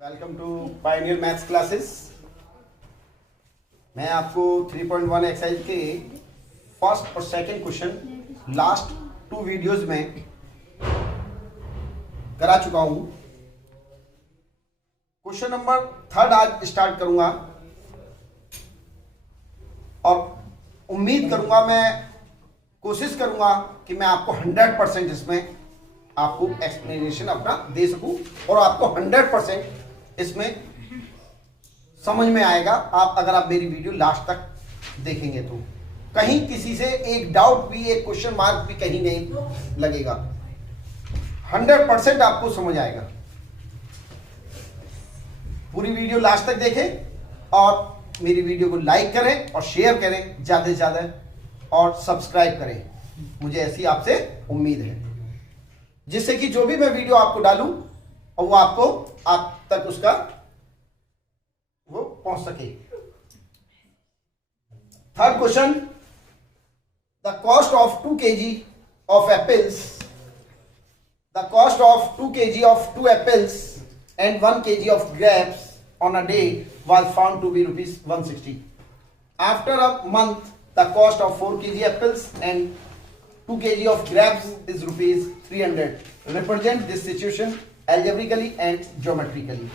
Welcome to Pioneer maths classes. मैं आपको 3.1 exercise के फर्स्ट और सेकंड क्वेश्चन लास्ट 2 वीडियोस में करा चुका हूं। क्वेश्चन नंबर 3 आज स्टार्ट करूंगा और उम्मीद करूंगा, मैं कोशिश करूंगा कि मैं आपको 100% इसमें आपको एक्सप्लेनेशन अपना दे सकूं और आपको 100% इसमें समझ में आएगा। अगर आप मेरी वीडियो लास्ट तक देखेंगे तो कहीं किसी से एक डाउट भी, एक क्वेश्चन मार्क भी कहीं नहीं लगेगा। 100% आपको समझ आएगा। पूरी वीडियो लास्ट तक देखें और मेरी वीडियो को लाइक करें और शेयर करें ज्यादा से ज्यादा और सब्सक्राइब करें। मुझे ऐसी आपसे उम्मीद है, जिससे कि जो भी मैं वीडियो आपको डालूं और वो आपको आप तक उसका वो पहुंच सके। Third question, the cost of 2 kg of apples, the cost of 2 kg of 2 apples and 1 kg of grapes on a day was found to be rupees 160. After a month, the cost of 4 kg apples and 2 kg of grapes is rupees 300. Represent this situation algebraically and geometrically.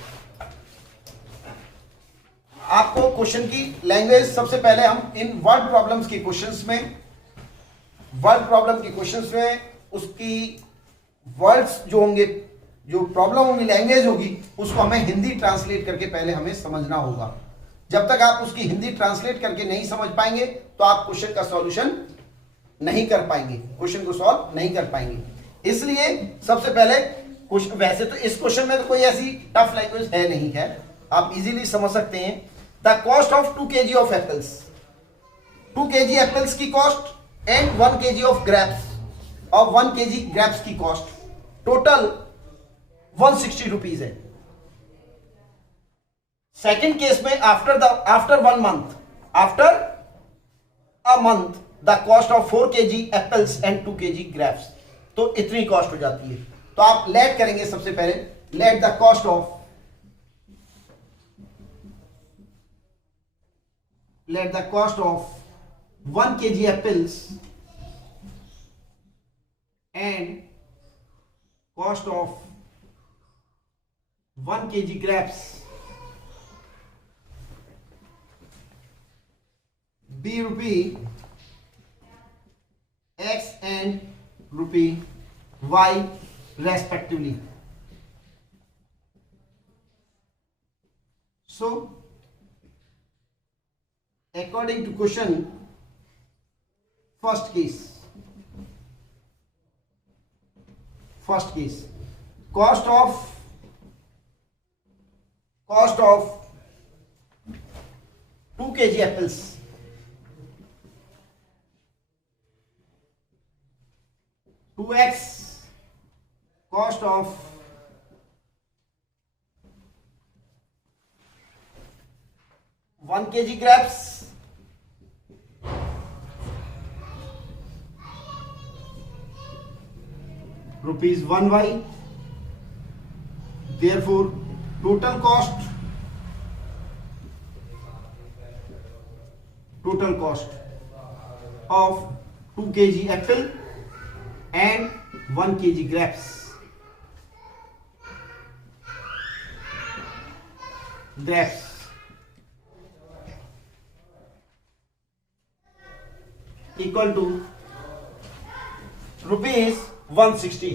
आपको question की language, सबसे पहले हम इन word problems के questions में, word problem के questions में उसकी वर्ड्स जो होंगे, जो प्रॉब्लम होगी, लैंग्वेज होगी, उसको हमें हिंदी ट्रांसलेट करके पहले हमें समझना होगा। जब तक आप उसकी हिंदी ट्रांसलेट करके नहीं समझ पाएंगे तो आप क्वेश्चन का सॉल्यूशन नहीं कर पाएंगे, क्वेश्चन को सॉल्व नहीं कर पाएंगे। इसलिए सबसे पहले वैसे तो इस क्वेश्चन में तो कोई ऐसी टफ लैंग्वेज है नहीं है, आप इजीली समझ सकते हैं। The cost of 2 kg of apples, 2 kg apples की cost and 1 kg of grapes और 1 kg ग्रेप्स की कॉस्ट टोटल 160 रुपीज है। सेकेंड केस में after 1 month, after a month the cost of 4 kg apples and 2 kg grapes, तो इतनी cost हो जाती है। तो आप लेट करेंगे, सबसे पहले let the cost of, let the cost of 1 kg apples and cost of 1 kg grapes be rupee X and rupee Y respectively. So according to question, first case, cost of 2 kg apples, two x cost of 1 kg grapes rupees 1y. Therefore total cost of 2 kg apple and 1 kg grapes equal to rupees 160.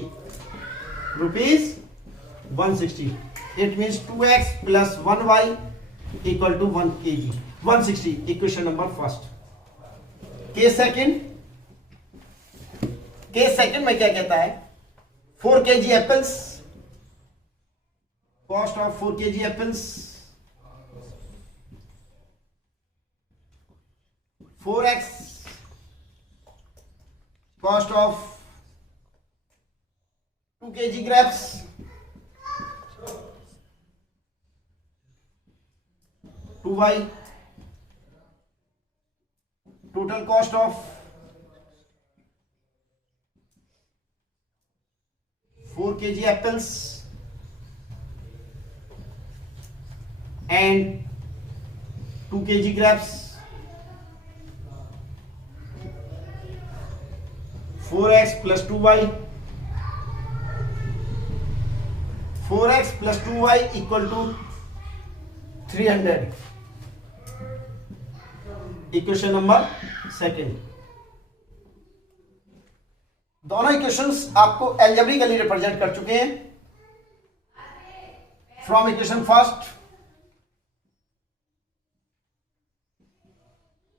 It means 2x plus 1y equal to 1 kg 160. Equation number first. Case second में क्या कहता है? 4 kg apples, cost of 4 kg apples 4x cost of 2 kg grapes 2y, total cost of 4 kg apples and 2 kg grapes, 4x plus 2y, 4x plus 2y equal to 300. Equation number second. दोनों equations आपको algebraically represent कर चुके हैं। From equation first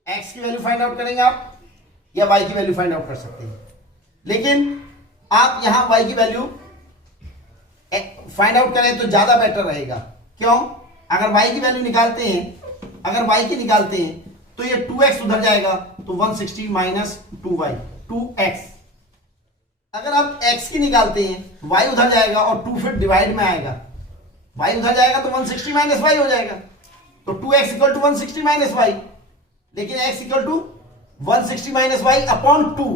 x की value find out करेंगे आप, या y की वैल्यू फाइंड आउट कर सकते हैं, लेकिन आप यहां y की वैल्यू फाइंड आउट करें तो ज्यादा बेटर रहेगा। क्यों? अगर y की वैल्यू निकालते हैं, अगर y की निकालते हैं तो ये 2x उधर जाएगा, तो 160 माइनस 2y 2x। अगर आप x की निकालते हैं, y उधर जाएगा और 2 फिर डिवाइड में आएगा, y उधर जाएगा तो 160 माइनस y हो जाएगा, तो 2x equal to 160 minus y, लेकिन x equal to 160 minus y upon 2,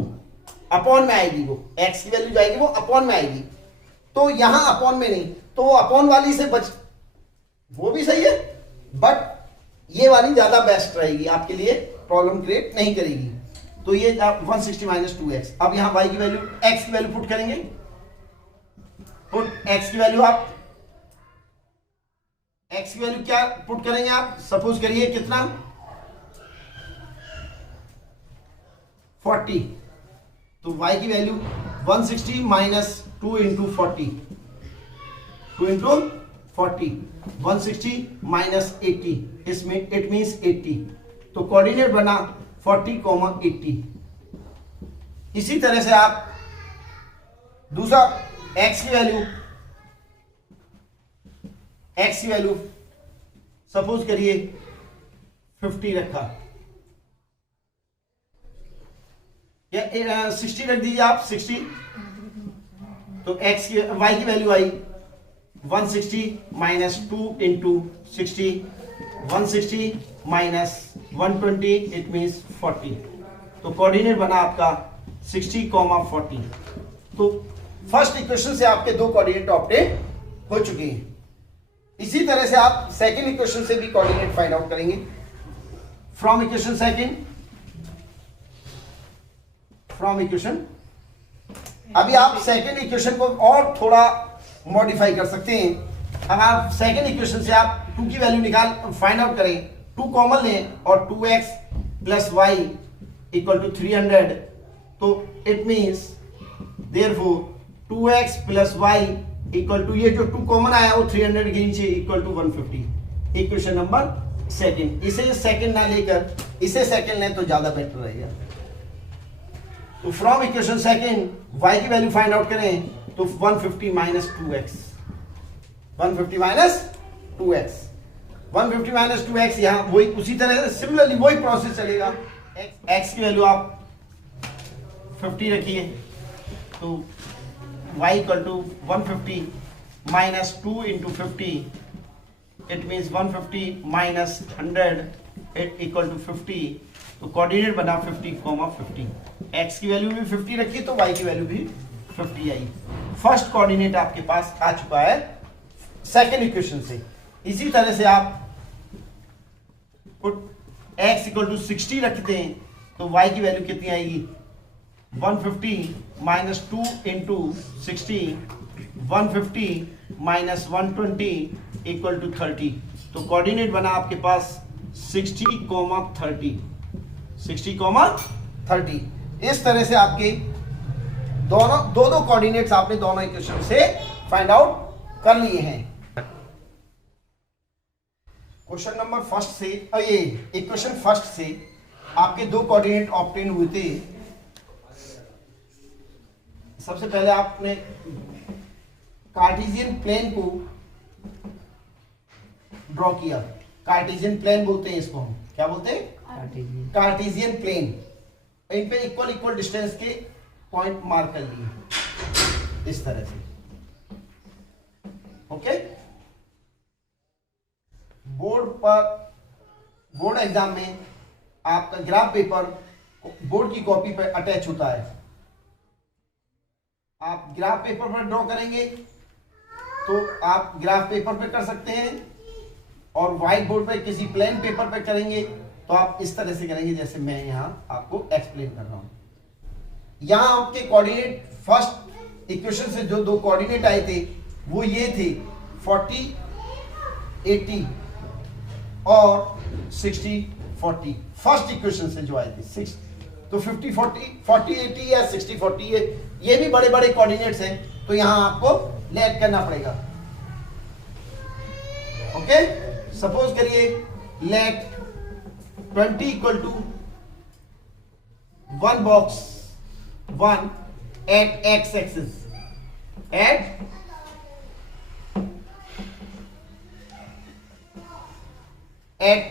upon में आएगी वो x की वैल्यू जाएगी वो अपॉन में आएगी, तो यहां अपॉन में नहीं, तो वो अपॉन वाली से बच, वो भी सही है बट ये वाली ज्यादा बेस्ट रहेगी, आपके लिए प्रॉब्लम क्रिएट नहीं करेगी। तो ये आप 160 माइनस 2x, अब यहां y की वैल्यू x की वैल्यू पुट करेंगे, पुट x की वैल्यू आप x की वैल्यू क्या पुट करेंगे आप, सपोज करिए कितना 40, तो y की value 160 minus 2 into 40, 2 into 40, 160 minus 80, इसमें इट मीन्स 80, तो कोऑर्डिनेट बना 40, 80। इसी तरह से आप दूसरा x की वैल्यू सपोज करिए 50 रखा, या 60 रख दीजिए आप, 60, तो y की value I 160 minus 2 into 60, 160 minus 120 it means 40, तो कोऑर्डिनेट बना आपका 60, 40। तो फर्स्ट इक्वेशन से आपके दो कोऑर्डिनेट ऑब्टेन हो चुके हैं। इसी तरह से आप सेकंड इक्वेशन से भी कोऑर्डिनेट फाइंड आउट करेंगे। From equation second, from equation, अभी आप सेकंड इक्वेशन को और थोड़ा मॉडिफाई कर सकते हैं। अगर आप सेकंड इक्वेशन से आप 2 की वैल्यू निकाल फाइंड आउट करें, 2 कॉमन लें और 2x plus y equal to 300, तो it means therefore 2x plus y equal to, ये जो 2 कॉमन आया वो 300 के नीचे equal to 150। Equation number second, इसे सेकंड ना लेकर इसे सेकंड लें तो ज्यादा बेटर रहेगा। तो फ्रॉम इक्वेशन सेकंड y की वैल्यू फाइंड आउट करें तो 150 minus 2x, 150 minus 2x, 150 minus 2x, यहां वही उसी तरह से सिमिलरली वही प्रोसेस चलेगा। x की वैल्यू आप 50 रखिए, तो y equal to 150 minus 2 into 50, it means 150 minus 100 equal to 50, तो कोऑर्डिनेट बना 50, 50। x की वैल्यू भी 50 रखी तो y की वैल्यू भी 50 आई। फर्स्ट कोऑर्डिनेट आपके पास आ चुका है सेकंड इक्वेशन से। इसी तरह से आप पुट x इक्वल टू 60 रखते हैं तो y की वैल्यू कितनी आएगी, 150 minus 2 into 60, 150 minus 120 equal to 30, तो कोऑर्डिनेट बना आपके पास 60, 30, 60, 30। इस तरह से आपके दोनों दो कोऑर्डिनेट्स आपने दोनों इक्वेशन से फाइंड आउट कर लिए हैं। क्वेश्चन नंबर फर्स्ट से, ये इक्वेशन फर्स्ट से आपके दो कोऑर्डिनेट ऑब्टेन हुए थे। सबसे पहले आपने कार्टेशियन प्लेन को ड्रॉ किया, कार्टेशियन प्लेन बोलते हैं इसको, हम क्या बोलते हैं, कार्टेशियन प्लेन। इन पे इक्वल इक्वल डिस्टेंस के पॉइंट मार्क कर लिए इस तरह से, ओके। बोर्ड एग्जाम में आपका ग्राफ पेपर बोर्ड की कॉपी पर अटैच होता है। आप ग्राफ पेपर पर ड्रॉ करेंगे तो आप ग्राफ पेपर पे कर सकते हैं, और व्हाइट बोर्ड पे किसी प्लेन पेपर पे करेंगे तो आप इस तरह से करेंगे जैसे मैं यहाँ आपको एक्सप्लेन कर रहा हूँ। यहाँ आपके कोऑर्डिनेट फर्स्ट इक्वेशन से जो दो कोऑर्डिनेट आए थे वो ये थे 40 80 और 60 40। फर्स्ट इक्वेशन से जो आए थे 6 तो 50 40 40 80 या 60 40 ये भी बड़े बड़े कोऑर्डिनेट्स हैं, तो यहां आपको लेट करना पड़ेगा। ओके, सपोज करिए let 20 equal to 1 box 1 at x axis at at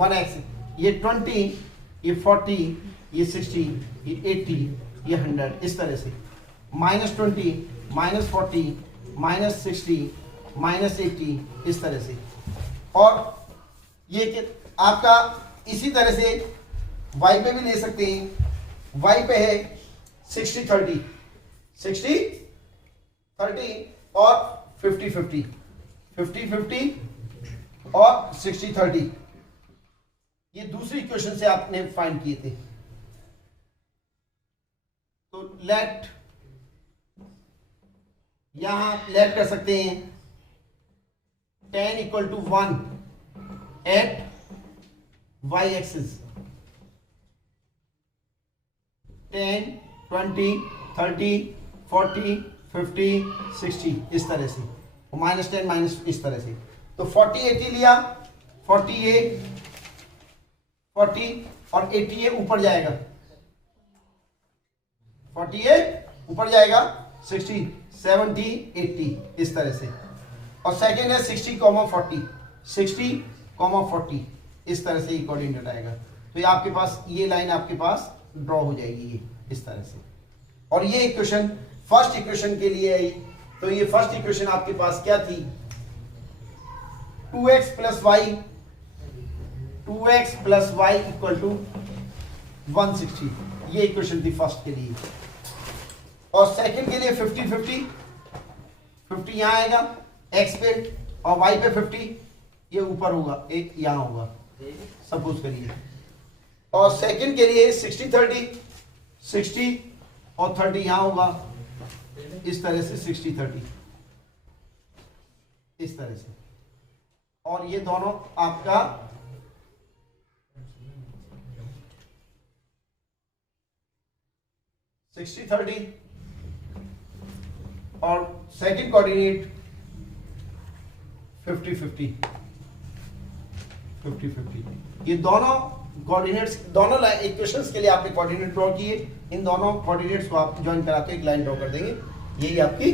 1 axis, ये 20 ये 40 ये 60 ये 80 ये 100 इस तरह से, -20 -40 -60 -80 इस तरह से। और ये कि आपका इसी तरह से y पे भी ले सकते हैं। y पे है 60 30 60 30 और 50 50 50 50 और 60 30, ये दूसरी इक्वेशन से आपने फाइंड किए थे। तो लेट यहां लेट कर सकते हैं 10 equal to 1 at y axis, 10 20 30 40 50 60 इस तरह से, -10 माइनस इस तरह से। तो 40 80 लिया, 48 40 और 80 ये ऊपर जाएगा, 48 ऊपर जाएगा, 60 70 80 इस तरह से। और सेकेंड है 60 40 60 40 इस तरह से कोऑर्डिनेट आएगा। तो ये आपके पास ये लाइन आपके पास ड्रॉ हो जाएगी ये इस तरह से। और ये इक्वेशन फर्स्ट इक्वेशन के लिए आई। तो ये फर्स्ट इक्वेशन आपके पास क्या थी, 2x plus y equal to 160, ये इक्वेशन थी फर्स्ट के लिए। और सेकंड के लिए 50 यहां आएगा x पे और y पे 50 ये ऊपर होगा, एक यहां होगा सपोज करिए। और सेकंड के लिए 60 30 और 30 यहां होगा इस तरह से, 60 30 इस तरह से। और ये दोनों आपका सिक्सटी 30 और सेकंड कोऑर्डिनेट 50 ये दोनों कोऑर्डिनेट्स, दोनों इक्वेशंस के लिए आपने कोऑर्डिनेट ड्रॉ किए। इन दोनों कोऑर्डिनेट्स को आप ज्वाइन कराते एक लाइन ड्रॉ कर देंगे, यही आपकी